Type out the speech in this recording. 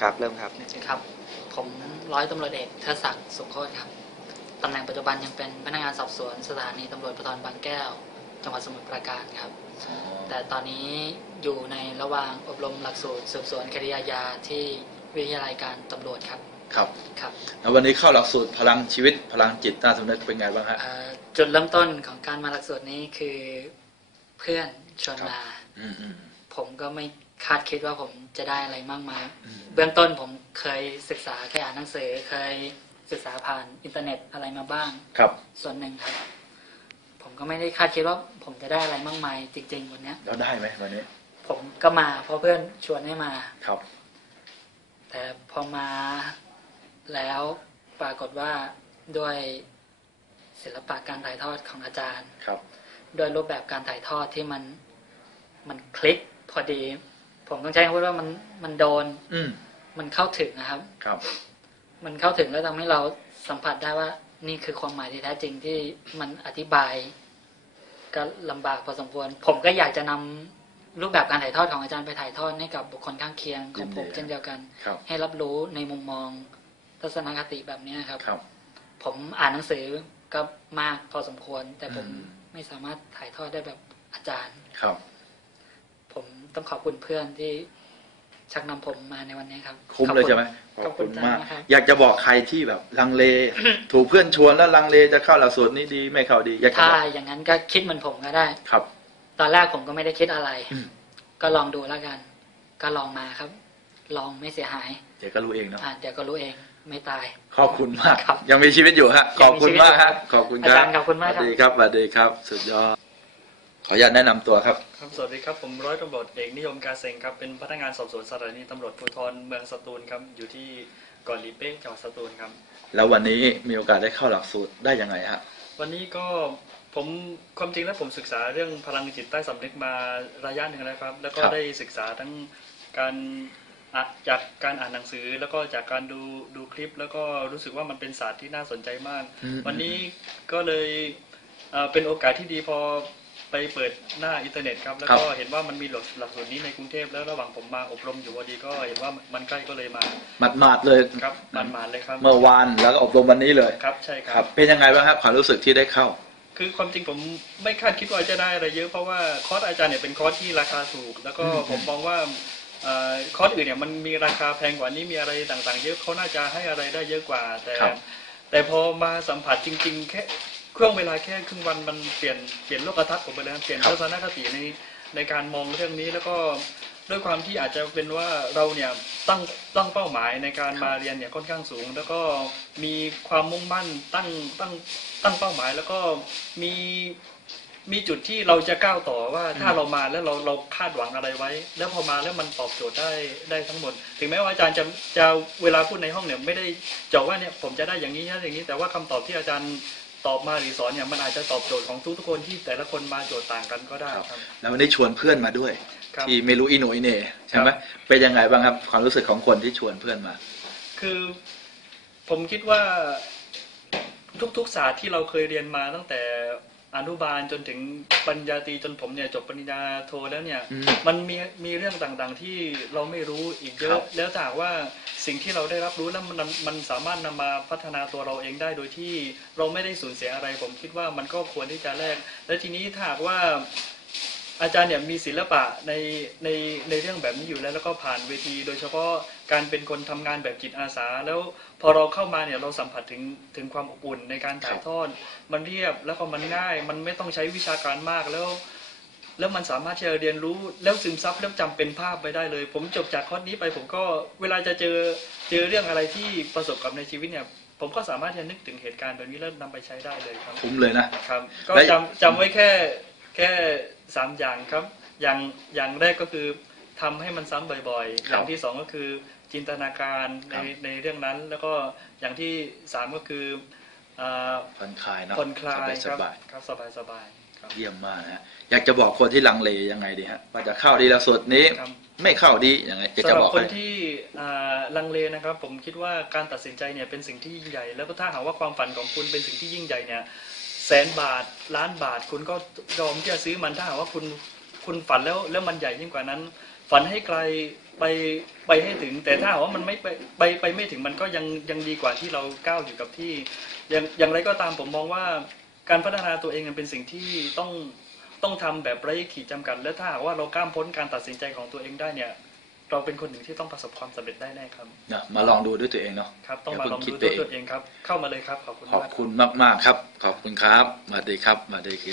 ครับเริ่มครับครับ ผมร้อยตำรวจเอกเทดศักดิ์สุขโคตรครับตำแหน่งปัจจุบันยังเป็นพนักงานสอบสวนสถานีตำรวจภูธรบางแก้ว จังหวัดสมุทรปราการครับ แต่ตอนนี้อยู่ในระหว่างอบรมหลักสูตรสืบสวนคดีอาญาที่วิทยาลัยการตำรวจครับครับครับแล้ววันนี้เข้าหลักสูตรพลังชีวิตพลังจิตใต้สำนึกเป็นไงบ้างฮะเอ่อจุดเริ่มต้นของการมาหลักสูตรนี้คือเพื่อนชวนมาอืมอืมผมก็ไม่ คาดคิดว่าผมจะได้อะไรมากมายอืมเบื้องต้นผมเคยศึกษาเคยอ่านหนังสือเคยศึกษาผ่านอินเทอร์เน็ตอะไรมาบ้าง ครับ ส่วนหนึ่งครับ ผมก็ไม่ได้คาดคิดว่าผมจะได้อะไรมากมาย จริง ๆ วันเนี้ย แล้วได้ไหมวันนี้ ผมก็มาเพราะเพื่อนชวนให้มา ครับ แต่พอมาแล้วปรากฏว่าด้วยศิลปะการถ่ายทอดของอาจารย์ ครับ ด้วยรูปแบบการถ่ายทอดที่มันมันคลิกพอดี ผมต้องใช้คำพูดว่ามันมันโดน อืมมันเข้าถึงนะครับ ครับ มันเข้าถึงแล้วทำให้เราสัมผัสได้ว่า นี่คือความหมายที่แท้จริงที่มันอธิบาย ก็ลำบากพอสมควร ผมก็อยากจะนำรูปแบบการถ่ายทอดของอาจารย์ไปถ่ายทอดให้กับบุคคลข้างเคียงของผมยินดีเช่นเดียวกันครับให้รับรู้ในมุมมองทัศนคติแบบเนี้ยครับครับ ผมอ่านหนังสือก็มากพอสมควร แต่ผมอืมไม่สามารถถ่ายทอดได้แบบอาจารย์ครับผม ต้องขอบคุณเพื่อนที่ชักนำผมมาในวันนี้ครับ คุ้มเลยขอบณใช่ไหมขอบคุณมากมากครับอยากจะบอกใครที่แบบลังเล ถูกเพื่อนชวนแล้วลังเลจะเข้าหลักสูตรนี้ดีไม่เข้าดี อยากจะถ้าบอกอย่างนั้นก็คิดเหมือนผมก็ได้ ครับ ตอนแรกผมก็ไม่ได้คิดอะไรอืมก็ลองดูแล้วกัน ก็ลองมาครับ ลองไม่เสียหาย เดี๋ยวก็รู้เองเนาะอ่าเดี๋ยวก็รู้เองไม่ตาย ขอบคุณมากครับ ยังมีชีวิตอยู่ฮะขยัอบงมีคุณชีวิตมากอยู่ครัฮะบขอบคุณครับอาจารย์ขอบคุณมากสวัสดีครับสวัสดีครับ สุดยอด ขออนุญาตแนะนำตัวครับ ครับ สวัสดีครับผมร้อยตำรวจเอกนิยมกาเซงครับ เป็นพนักงานสอบสวนสถานีตำรวจภูธรเมืองสตูลครับ อยู่ที่เกาะหลีเป้งจังหวัดสตูลครับ แล้ววันนี้มีโอกาสได้เข้าหลักสูตรได้ยังไงฮะ วันนี้ก็ผมความจริงแล้วผมศึกษาเรื่องพลังจิตใต้สำนึกมาระยะหนึ่งแล้วครับ แล้วก็ครับได้ศึกษาทั้งการอะจากการอ่านหนังสือแล้วก็จากการดูดูคลิป แล้วก็รู้สึกว่ามันเป็นศาสตร์ที่น่าสนใจมากอืมวันนี้ก็เลยเอ่อเป็นโอกาสที่ดีพอ ไปเปิดหน้าอินเทอร์เน็ตครับ แล้วก็เห็นว่ามันมีหลักหลักสูตรนี้ในกรุงเทพแล้วระหว่างผมมาอบรมอยู่พอดีก็เห็นว่ามันใกล้ก็เลยมาหมาดๆเลยครับมันมาเลยครับ เมื่อวานแล้วก็อบรมวันนี้เลยครับใช่คครัรับบเป็นยังไงบ้างครับความรู้สึกที่ได้เข้า คือความจริงผมไม่คาดคิดว่าจะได้อะไรเยอะเพราะว่าคอร์สอาจารย์เนี่ยเป็นคอร์สที่ราคาถูก แล้วก็อืมผมมองว่าเอ่อคอร์สอื่นเนี่ยมันมีราคาแพงกว่านี้มีอะไรต่างๆ เยอะเขาน่าจะให้อะไรได้เยอะกว่าแต่ครับแต่พอมาสัมผัสจริง ๆ แค่ ช่วงเวลาแค่ครึ่งวันมันเปลี่ยนเปลี่ยนโลกทัศน์ผมไปเลยครับเปลี่ยนทัศนคติในในการมองเรื่องนี้แล้วก็ด้วยความที่อาจจะเป็นว่าเราเนี่ยตั้งตั้งเป้าหมายในการมาเรียนเนี่ยค่อนข้างสูง แล้วก็มีความมุ่งมั่นตั้งตั้งตั้งเป้าหมาย แล้วก็มีมีจุดที่เราจะก้าวต่อว่าถ้าเรามาแล้วเราเราคาดหวังอะไรไว้ แล้วพอมาแล้วมันตอบโจทย์ได้ได้ทั้งหมด ถึงแม้ว่าอาจารย์จะจะเวลาพูดในห้องเนี่ยไม่ได้เจาะว่าเนี่ยผมจะได้อย่างนี้นะอย่างนี้ แต่ว่าคำตอบที่อาจารย์ ตอบมาหรือสอนเนี่ยมันอาจจะตอบโจทย์ของทุกทุกๆคนที่แต่ละคนมาโจทย์ต่างกันก็ได้ครับ แล้ววันนี้ชวนเพื่อนมาด้วย ครับที่ไม่รู้อีโหนอีเหน่ใช่ไหมครับเป็นยังไงบ้างครับความรู้สึกของคนที่ชวนเพื่อนมา คือ ผมคิดว่าทุกๆศาสตร์ที่เราเคยเรียนมาตั้งแต่ อนุบาลจนถึงปริญญาตรีจนผมเนี่ยจบปริญญาโทแล้วเนี่ยอืมมันมีมีเรื่องต่างๆที่เราไม่รู้อีกเยครัอะบแล้วถ้าหากว่าสิ่งที่เราได้รับรู้แล้วมันมันสามารถนำมาพัฒนาตัวเราเองได้โดยที่เราไม่ได้สูญเสียอะไร ผมคิดว่ามันก็ควรที่จะแลกและทีนี้ถ้าหากว่า อาจารย์เนี่ยมีศิลปะในในในเรื่องแบบนี้อยู่แล้ว แล้วก็ผ่านเวที โดยเฉพาะการเป็นคนทำงานแบบจิตอาสา แล้วพอเราเข้ามาเนี่ยเราสัมผัสถึงถึงความอบอุ่นในการถ่ายทอดมันเรียบแล้วก็มันง่าย มันไม่ต้องใช้วิชาการมากแล้ว แล้วมันสามารถที่จะเรียนรู้แล้วซึมซับแล้วจำเป็นภาพไปได้เลย ผมจบจากคอร์สนี้ไปผมก็เวลาจะเจอเจอเรื่องอะไรที่ประสบกับในชีวิตเนี่ยผมก็สามารถที่จะนึกถึงเหตุการณ์แบบนี้แล้วนำไปใช้ได้เลยครับคุ้มเลยนะครับก็และจำจำไว้แค่แค่ สามอย่างครับ อย่างอย่างแรกก็คือทำให้มันซ้ำบ่อยๆ อย่างที่สองก็คือจินตนาการในในเรื่องนั้น แล้วก็อย่างที่สามก็คืออ่าผ่อนคลายเนาะผ่อนคลายสครับบายครับสบายสบายครับๆเยี่ยมมากนะฮะอยากจะบอกคนที่ลังเลยังไงดีฮะว่าจะเข้าดีหลักสูตรนี้ครับไม่เข้าดียังไงจะสำจะหรับอกคนให้ที่อ่าลังเลนะครับ ผมคิดว่าการตัดสินใจเนี่ยเป็นสิ่งที่ยิ่งใหญ่ แล้วก็ถ้าหากว่าความฝันของคุณเป็นสิ่งที่ยิ่งใหญ่เนี่ย แสนบาทล้านบาท คุณก็ยอมที่จะซื้อมันถ้าหากว่าคุณคุณฝันแล้วแล้วมันใหญ่ยิ่งกว่านั้น ฝันให้ไกลไปไปให้ถึง แต่ถ้าหากว่ามันไม่ไปไปไปไม่ถึงมันก็ยังยังดีกว่าที่เราก้าวอยู่กับที่อย่างอย่างไรก็ตามผมมองว่า การพัฒนาตัวเองมันเป็นสิ่งที่ต้องต้องทำแบบไร้ขีดจำกัด และถ้าหากว่าเราก้ามพ้นการตัดสินใจของตัวเองได้เนี่ย เราเป็นคนหนึ่งที่ต้องประสบความสำเร็จได้แน่ครับนะมาลองดูด้วยตัวเองเนาะครับต้องอย่ามาเพิ่งลองคิดดูไปด้วยเองตัวเองครับ เข้ามาเลยครับขอบคุณขอบมากคุณมากๆครับ ขอบคุณครับสวัสดีครับสวัสดีครับ